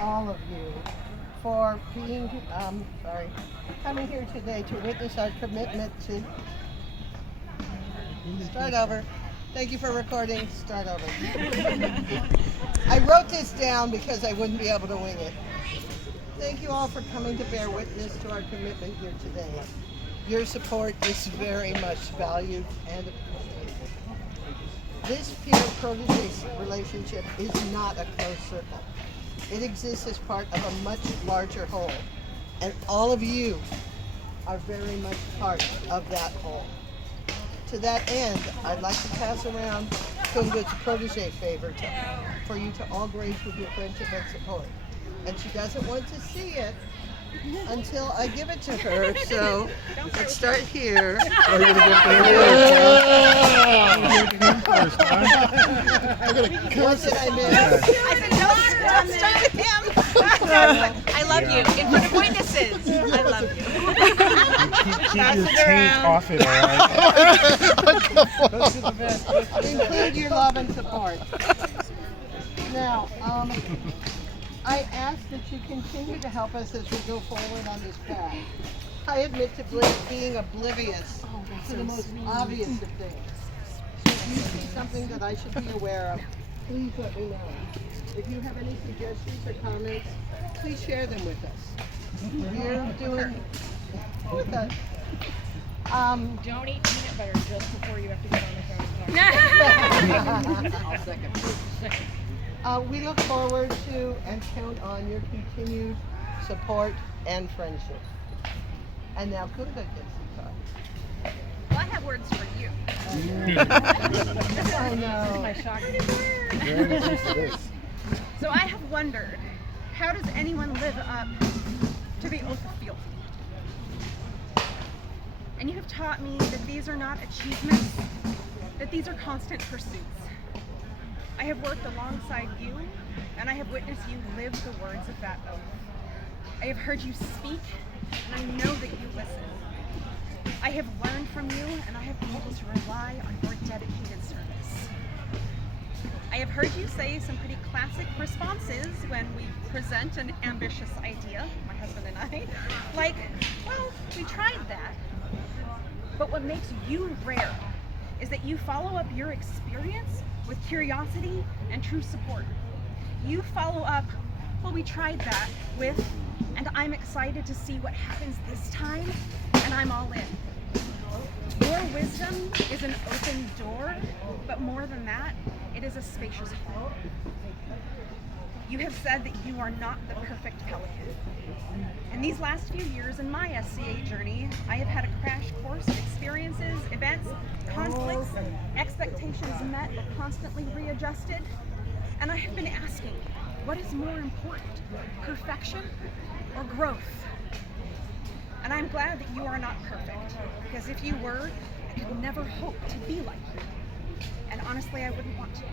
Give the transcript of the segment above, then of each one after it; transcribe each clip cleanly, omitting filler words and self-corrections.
all of you for being, coming here today to witness our commitment to. Start over. Thank you for recording. Start over. I wrote this down because I wouldn't be able to wing it. Thank you all for coming to bear witness to our commitment here today. Your support is very much valued and appreciated. This peer-protege relationship is not a closed circle. It exists as part of a much larger whole, and all of you are very much part of that whole. To that end, I'd like to pass around Kungund's protege favor for you to all grace with your friendship and support. And she doesn't want to see it until I give it to her, so let's start here. I'm What did I miss? I said, don't start with him. I love you. In front of witnesses. I love you. Keep your taint off it, alright? Include your love and support. Now, I ask that you continue to help us as we go forward on this path. I admit to being oblivious to the most obvious of things. So if you see something that I should be aware of, please let me know. If you have any suggestions or comments, please share them with us. We're doing with us. Don't eat peanut butter just before you have to get on the phone. I'll second. We look forward to and count on your continued support and friendship. And now Kungund gets to talk. Well, I have words for you. I know. My shock. So I have wondered, how does anyone live up to the oath of fealty? And you have taught me that these are not achievements, that these are constant pursuits. I have worked alongside you, and I have witnessed you live the words of that oath. I have heard you speak, and I know that you listen. I have learned from you, and I have been able to rely on your dedicated service. I have heard you say some pretty classic responses when we present an ambitious idea, my husband and I, like, well, we tried that. But what makes you rare is that you follow up your experience with curiosity and true support. You follow up, well, we tried that, with, and I'm excited to see what happens this time, and I'm all in. Your wisdom is an open door, but more than that, it is a spacious hall. You have said that you are not the perfect pelican. In these last few years in my SCA journey, I have had a crash course of experiences, events, conflicts, expectations met but constantly readjusted. And I have been asking, what is more important, perfection or growth? And I'm glad that you are not perfect, because if you were, I could never hope to be like you. And honestly, I wouldn't want to.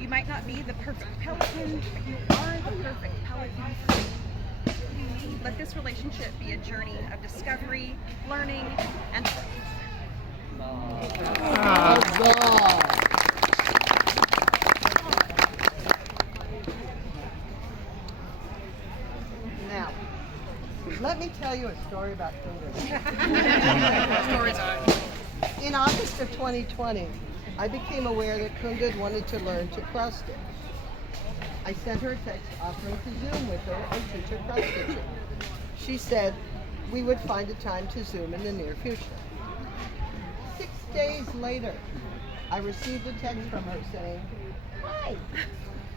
You might not be the perfect pelican, but you are the perfect pelican for me. Let this relationship be a journey of discovery, learning, and growth. Now, let me tell you a story about Kungund. Story time. In August of 2020, I became aware that Kungund wanted to learn to cross stitch. I sent her a text offering to Zoom with her and teach her cross stitching. She said we would find a time to Zoom in the near future. 6 days later, I received a text from her saying, "Hi,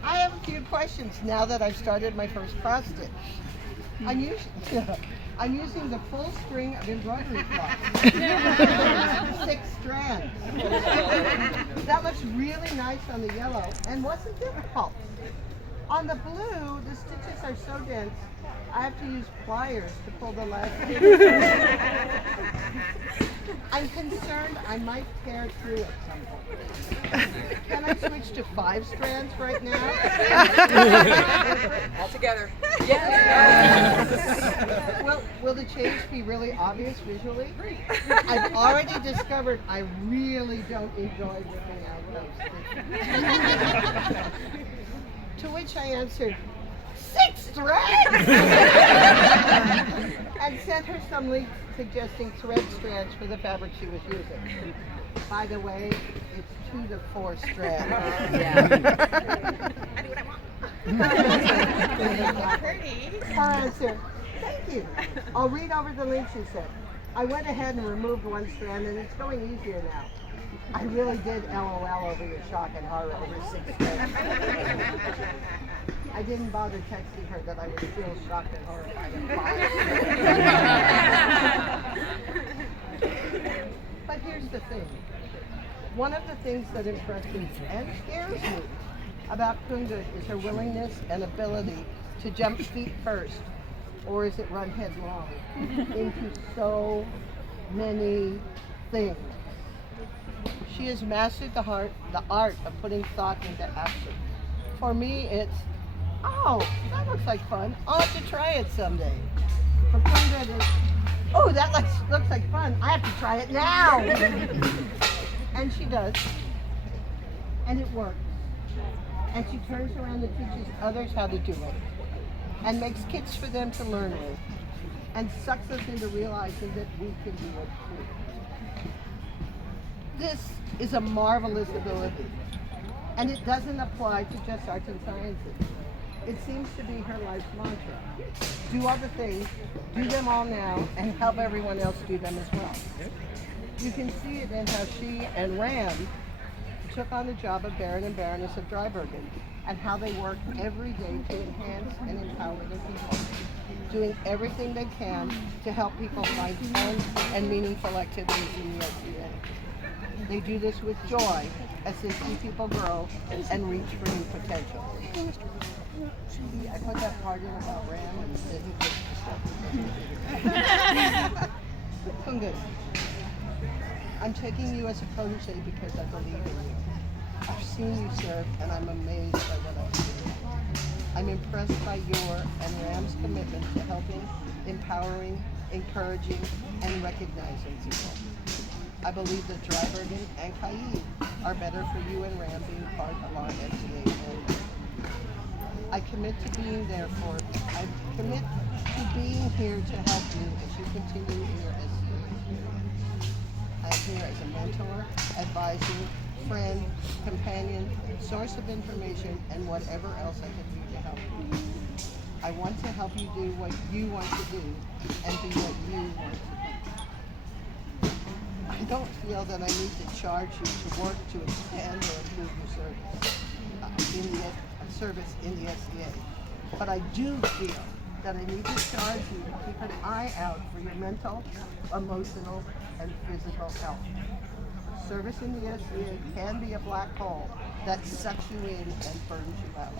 I have a few questions now that I've started my first cross stitch. I'm using the full string of embroidery cloth, 6 strands. That looks really nice on the yellow and wasn't difficult. On the blue, the stitches are so dense, I have to use pliers to pull the last stitch. I'm concerned I might tear through at some point. Can I switch to 5 strands right now?" All together. Will the change be really obvious visually? I've already discovered I really don't enjoy ripping out those stitches. To which I answered, 6 threads! And sent her some links suggesting thread strands for the fabric she was using. By the way, it's 2 to 4 strands. I do what I want. Pretty. Her answer, thank you. I'll read over the links you sent. I went ahead and removed 1 strand and it's going easier now. I really did LOL over your shock and horror over 6 strands. I didn't bother texting her that I was still shocked and horrified at 5. But here's the thing. One of the things that impressed me and scares me about Kungund is her willingness and ability to jump feet first, or is it run headlong, into so many things. She has mastered the art of putting thought into action. For me, it's, oh, that looks like fun. I'll have to try it someday. For Kungund, it's, oh, that looks like fun. I have to try it now. And she does. And it works. And she turns around and teaches others how to do it. And makes kits for them to learn with. And sucks us into realizing that we can do it too. This is a marvelous ability. And it doesn't apply to just arts and sciences. It seems to be her life's mantra. Do all the things, do them all now, and help everyone else do them as well. You can see it in how she and Ram took on the job of Baron and Baroness of Drybergen, and how they work every day to enhance and empower their people, doing everything they can to help people find fun and meaningful activities in the SCA. They do this with joy as they see people grow and reach for new potential. See, I put that part in about Ram and then he put Kungund, I'm taking you as a protege because I believe in you. I've seen you serve and I'm amazed by what I see. I'm impressed by your and Ram's commitment to helping, empowering, encouraging, and recognizing people. I believe that Drybergen and Kaid are better for you and Ram being part of our SCA family. I commit to being here to help you as you continue in your SCA experience. I am here as a mentor, advisor, friend, companion, source of information, and whatever else I can do to help you. I want to help you do what you want to do and do what you want to do. I don't feel that I need to charge you to work to expand or improve your service in the SCA. But I do feel that I need to charge you to keep an eye out for your mental, emotional, and physical health. Service in the SCA can be a black hole that sucks you in and burns you out.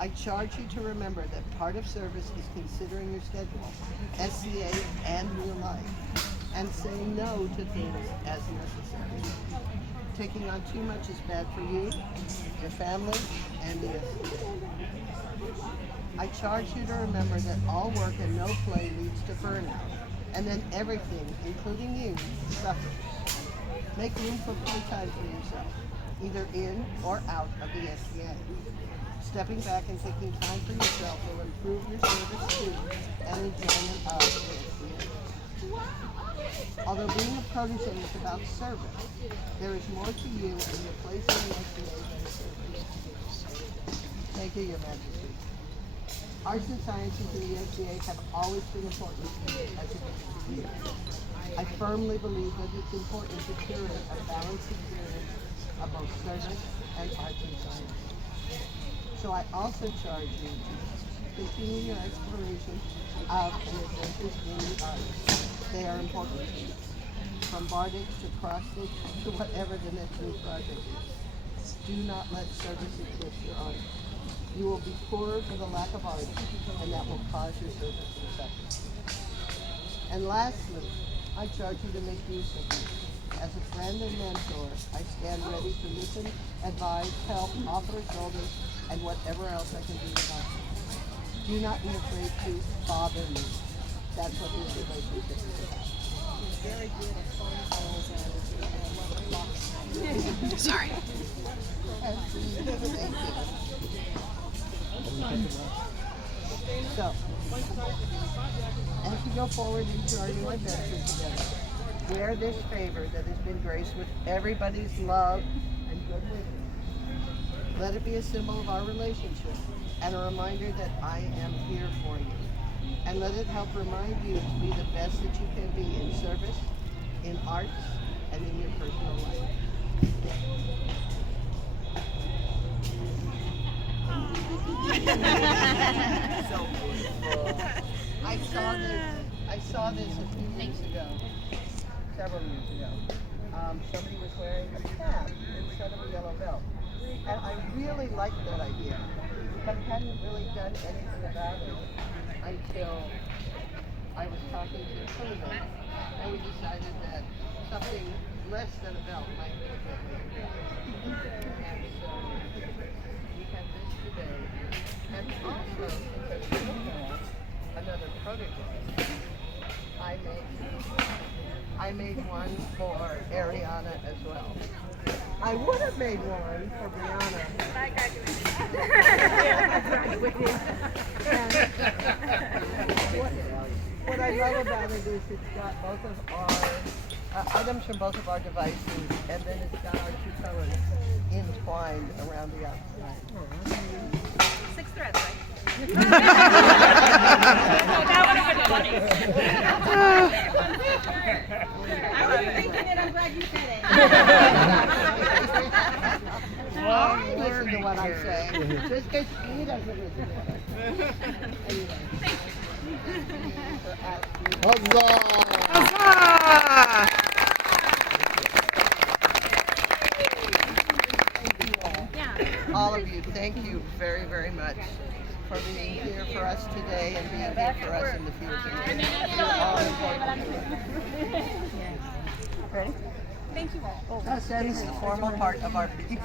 I charge you to remember that part of service is considering your schedule, SCA, and your life, and saying no to things as necessary. Taking on too much is bad for you, your family, and the SCA. I charge you to remember that all work and no play leads to burnout, and then everything, including you, suffers. Make room for playtime for yourself, either in or out of the SCA. Stepping back and taking time for yourself will improve your service too and enjoyment of the SCA. Although being a protege is about service, there is more to you and your place in the SCA than service. Thank you, Your Majesty. Arts and sciences in the SCA have always been important to me as a teacher. I firmly believe that it's important to curate a balanced experience of both service and arts and science. So I also charge you to continue your exploration of and adventures in the arts. They are important to you. From bardic to cross-stitch to whatever the next new project is. Do not let service eclipse your art. You will be poorer for the lack of art, and that will cause your service to suffer. And lastly, I charge you to make use of me. As a friend and mentor, I stand ready to listen, advise, help, offer a shoulder, and whatever else I can do to help you. Do not be afraid to bother me. That's what this relationship is about. Very good at phone calls and Sorry. Thank you. So, as we go forward into our new adventure together, wear this favor that has been graced with everybody's love and good wishes. Let it be a symbol of our relationship and a reminder that I am here for you. And let it help remind you to be the best that you can be in service, in arts, and in your personal life. So beautiful. I saw this a few weeks ago, several years ago. Somebody was wearing a cap instead of a yellow belt. And I really liked that idea, but hadn't really done anything about it until I was talking to Kungund, and we decided that something less than a belt might be a good way to go. And so we have this today. And also, because we have another protege, I made one for Ariana as well. I would have made one for Brianna. I graduated. What I love about it is it's got both of our items from both of our devices, and then it's got our two colors entwined around the outside. 6 threads, right? That would have been funny. I wasn't thinking it. I'm glad you said it. Listen to what I'm saying. Just because he doesn't listen to what I'm saying. Anyway. All of you, thank you very, very much for being here for us today and being here for us in the future. You're all important. Ready? Thank you all. This ends the formal part of our meeting.